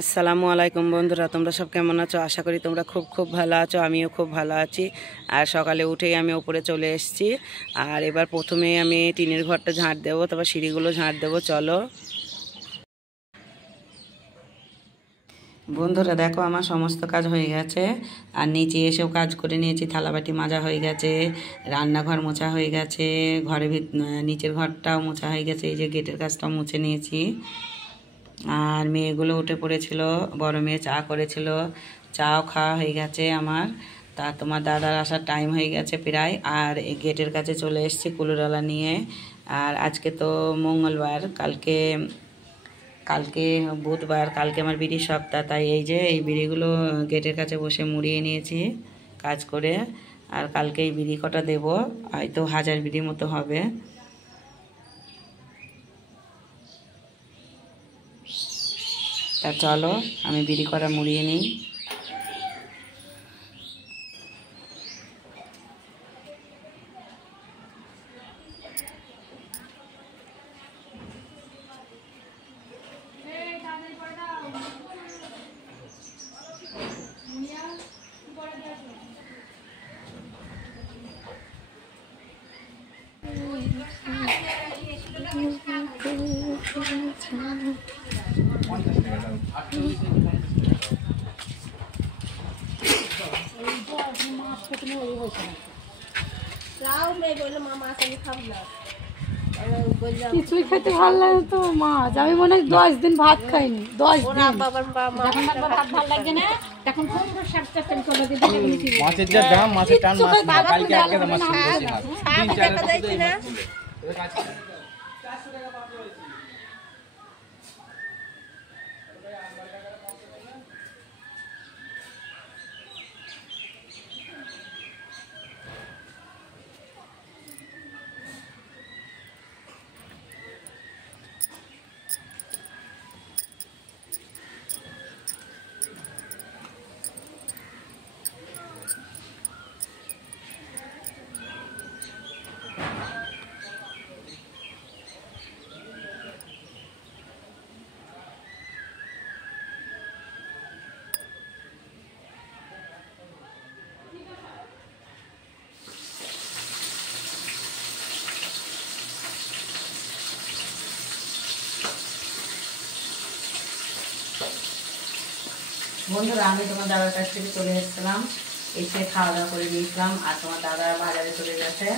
আসসালামু আলাইকুম বন্ধুরা, তোমরা সব কেমন আছো? আশা করি তোমরা খুব খুব ভালো আছো। আমিও খুব ভালো আছি। আর সকালে উঠেই আমি ওপরে চলে এসেছি। আর এবার প্রথমেই আমি টিনের ঘরটা ঝাঁট দেবো, তারপর সিঁড়িগুলো ঝাঁট দেবো। চলো বন্ধুরা, দেখো আমার সমস্ত কাজ হয়ে গেছে। আর নিচে এসেও কাজ করে নিয়েছি। থালাবাটি মাজা হয়ে গেছে, রান্নাঘর মোছা হয়ে গেছে, নিচের ঘরটাও মোছা হয়ে গেছে। এই যে গেটের কাজটাও মুছে নিয়েছি। আর মেয়েগুলো উঠে পড়েছিল, বড় মেয়ে চা করেছিল, চাও খাওয়া হয়ে গেছে আমার। তা তোমার দাদার আসার টাইম হয়ে গেছে প্রায়। আর এই গেটের কাছে চলে এসেছি কুলোডালা নিয়ে। আর আজকে তো মঙ্গলবার, কালকে কালকে বুধবার, কালকে আমার বিড়ির সপ্তাহ। তাই এই যে এই বিড়িগুলো গেটের কাছে বসে মুড়িয়ে নিয়েছি কাজ করে। আর কালকে এই বিড়ি কটা দেবো, হয়তো 1000 বিড়ির মতো হবে। তা চলো আমি বিড়ি করা মুড়িয়ে নিই। কিছুই খেতে ভালো লাগে তো মাছ। আমি মনে হয় 10 দিন ভাত খাইনি। 10 দিন ভাত ভালো লাগে না। তখন মাছের যা দাম, মাছের টান মাছ কালকে একটা মাছ বন্ধুরা, আমি তোমার দাদার কাছ থেকে চলে এসেছিলাম, এসে খাওয়া দাওয়া করে দিয়েছিলাম। আর তোমার দাদা বাজারে চলে গেছে।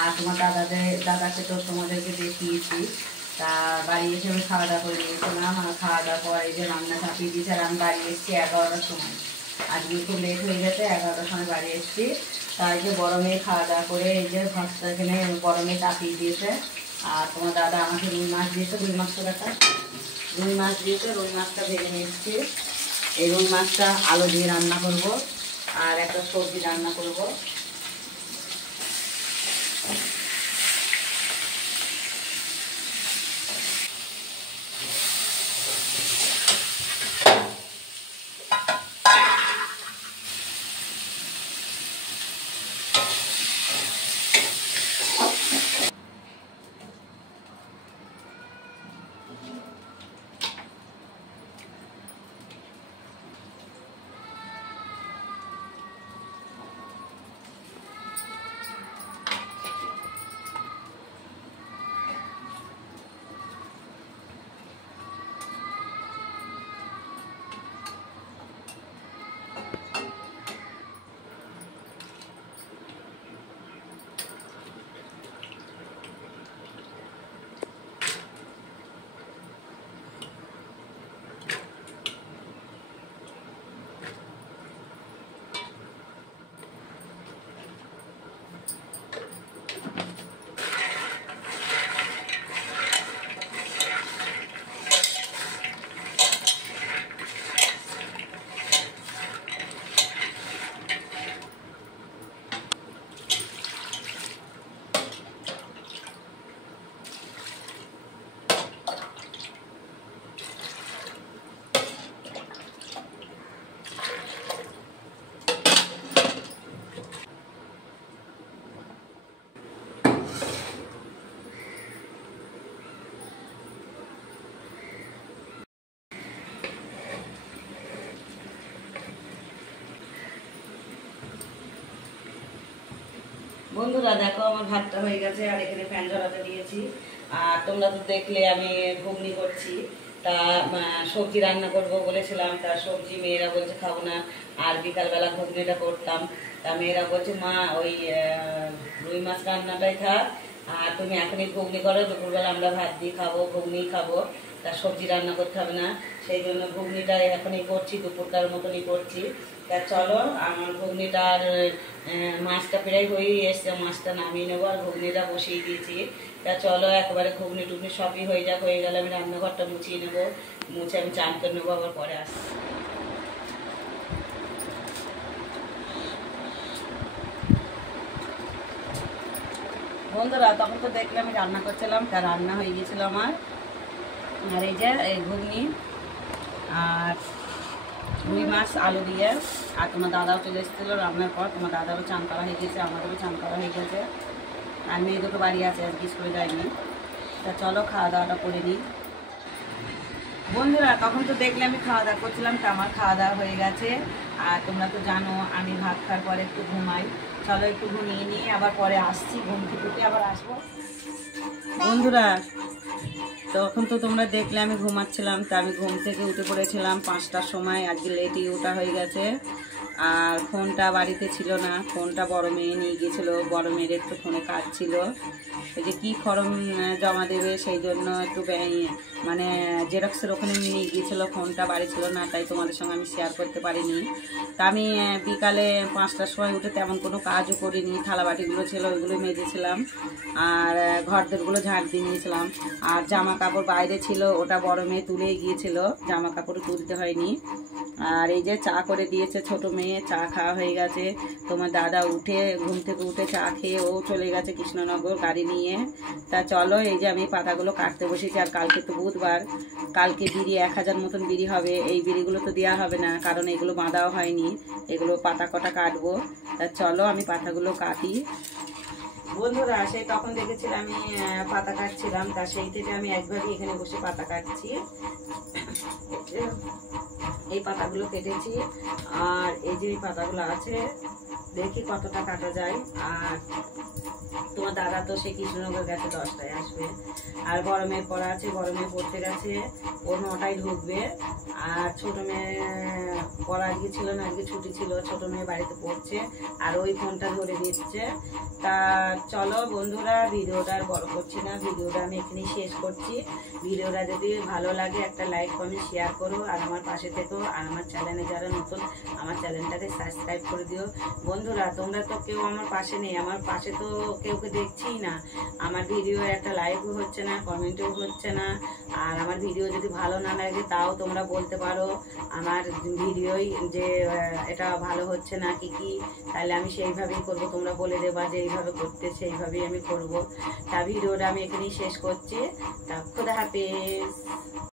আর তোমার দাদাকে তো তোমাদেরকে দেখিয়েছি। তা বাড়ি এসে আমি খাওয়া দাওয়া করে দিয়েছিলাম। আর খাওয়া দাওয়া পরে এই যে রান্না চাপিয়ে দিয়েছি। আর আমি বাড়ি এসেছি 11টার সময়। আজকে খুব লেট হয়ে গেছে, 11টার সময় বাড়ি এসেছি। তাই যে বড় মেয়ে খাওয়া দাওয়া করে এই যে ভাতটা এখানে বড় মেয়ে চাপিয়ে দিয়েছে। আর তোমার দাদা আমাকে রুই মাছ দিয়েছে, রুই মাছটা দেখা রুই মাছ দিয়েছে, রুই মাছটা ভেজে নিয়ে এসেছি। এই রুই মাছটা আলু দিয়ে রান্না করব, আর একটা সবজি রান্না করব। বন্ধুরা দেখো আমার ভাতটা হয়ে গেছে আর এখানে ফ্যান ঝরাতে দিয়েছি। আর তোমরা তো দেখলে আমি ঘুগনি করছি। তা সবজি রান্না করব বলেছিলাম, তা সবজি মেয়েরা বলছে খাবো না। আর বিকালবেলা ঘুগনিটা করতাম, তা মেয়েরা বলছে মা ওই রুই মাছ রান্নাটাই থাক, আর তুমি এখনই ঘুগনি করো, দুপুরবেলা আমরা ভাত দিয়ে খাবো, ঘুগনি খাবো, তা সবজি রান্না করতে হবে না। সেই জন্য ঘুগনিটা এখনই করছি, দুপুরকার মতনই করছি। তা চলো আমার ঘুগনিটার মাছটা প্রায় হয়েই এসছে, মাছটা নামিয়ে নেবো আর ঘুগনিটা বসিয়ে দিয়েছি। তা চলো একবারে ঘুগনি টুগনি সবই হয়ে যাক, হয়ে গেলে আমি রান্নাঘরটা মুছিয়ে নেবো, মুছে আমি চান করে নেবো, আবার পরে আসছি। বন্ধুরা তখন তো দেখলে আমি রান্না করছিলাম, তা রান্না হয়ে গিয়েছিল আমার। আর এই যে এই ঘুগনি আর রুই মাছ আলু দিয়ে। আর তোমার দাদাও চলে এসেছিলো রান্নার পর, তোমার দাদারও চান করা হয়ে গেছে, আমাদেরও চান করা হয়ে গেছে। আর মেয়ে দুটো বাড়ি আছে, আজকে স্কুলে যায়নি। তা চলো খাওয়া দাওয়াটা করে নিই। বন্ধুরা তখন তো দেখলে আমি খাওয়া দাওয়া করছিলাম, তা আমার খাওয়া দাওয়া হয়ে গেছে। আর তোমরা তো জানো আমি ভাত খাওয়ার পরে একটু ঘুমাই। চলো একটু ঘুমিয়ে নিয়ে আবার পরে আসছি, ঘুম থেকে উঠে আবার আসবো। বন্ধুরা তখন তো তোমরা দেখলে আমি ঘুমাচ্ছিলাম, তা আমি ঘুম থেকে উঠে পড়েছিলাম 5টার সময়। আজকে লেটই ওঠা হয়ে গেছে। আর ফোনটা বাড়িতে ছিল না, ফোনটা বড় মেয়ে নিয়ে গিয়েছিলো, বড় মেয়ের একটু ফোনে কাজ ছিল, এই যে কী ফর্ম জমা দেবে সেই জন্য একটু মানে জেরক্সের ওখানে নিয়ে গিয়েছিলো, ফোনটা বাড়ি ছিল না, তাই তোমাদের সঙ্গে আমি শেয়ার করতে পারিনি। তা আমি বিকালে 5টার সময় উঠে তেমন কোনো কাজও করিনি, থালা বাটিগুলো ছিল ওইগুলো মেজেছিলাম, আর ঘরদেরগুলো ঝাঁট দিয়ে নিয়েছিলাম। আর জামা কাপড় বাইরে ছিল, ওটা বড় মেয়ে তুলেই গিয়েছিল, জামা কাপড় তুলতে হয়নি। আর এই যে চা করে দিয়েছে ছোট মেয়ে, চা খাওয়া হয়ে গেছে। তোমার দাদা উঠে ঘুম থেকে উঠে চা খেয়ে ও চলে গেছে কৃষ্ণনগর গাড়ি নিয়ে। তা চলো এই যে আমি পাতাগুলো কাটতে বসেছি। আর কালকে তো বুধবার, কালকে বিড়ি 1000 মতন বিড়ি হবে। এই বিড়িগুলো তো দেওয়া হবে না, কারণ এগুলো বাঁধাও হয়নি, এগুলো পাতা কটা কাটবো। তা চলো আমি পাতাগুলো কাটি। বন্ধুরা সেই তখন দেখেছিলাম আমি পাতা কাটছিলাম, তা সেই থেকে আমি একবারই এখানে বসে পাতা কাটছি। এই পাতাগুলো কেটেছি, আর এই যে পাতাগুলো আছে দেখি কতটা কাটা যায়। আর তোমার দাদা তো সে কৃষ্ণনগর গেছে, 10টায় আসবে। আর বড় মেয়ের পড়া আছে, বড় মেয়ে পড়তে গেছে, ও 9টায় ঢুকবে। আর ছোট মেয়ে পড়া আজকে ছিল না, আজকে ছুটি ছিল, ছোট মেয়ে বাড়িতে পড়ছে আর ওই ফোনটা ধরে দিচ্ছে। তা চলো বন্ধুরা ভিডিওটা আর বড় করছি না, ভিডিওটা আমি এখানেই শেষ করছি। ভিডিওটা যদি ভালো লাগে একটা লাইক কমেন্ট শেয়ার করো, আর আমার পাশে থেকো। আর আমার চ্যানেলে যারা নতুন আমার চ্যানেলটাকে সাবস্ক্রাইব করে দিও। বন্ধুরা তোমরা তো কেউ আমার পাশে নেই, আমার পাশে তো কেউকে দেখছিই না, আমার ভিডিও একটা লাইকও হচ্ছে না, কমেন্টও হচ্ছে না। আর আমার ভিডিও যদি ভালো না লাগে তাও তোমরা বলতে পারো আমার ভিডিওই যে এটা ভালো হচ্ছে না কি, তাহলে আমি সেইভাবেই করবো। তোমরা বলে দেবা যে এইভাবে করতে, সেইভাবেই আমি করব। তা ভিডিওটা আমি এখানেই শেষ করছি। তা খোদা হাফেজ।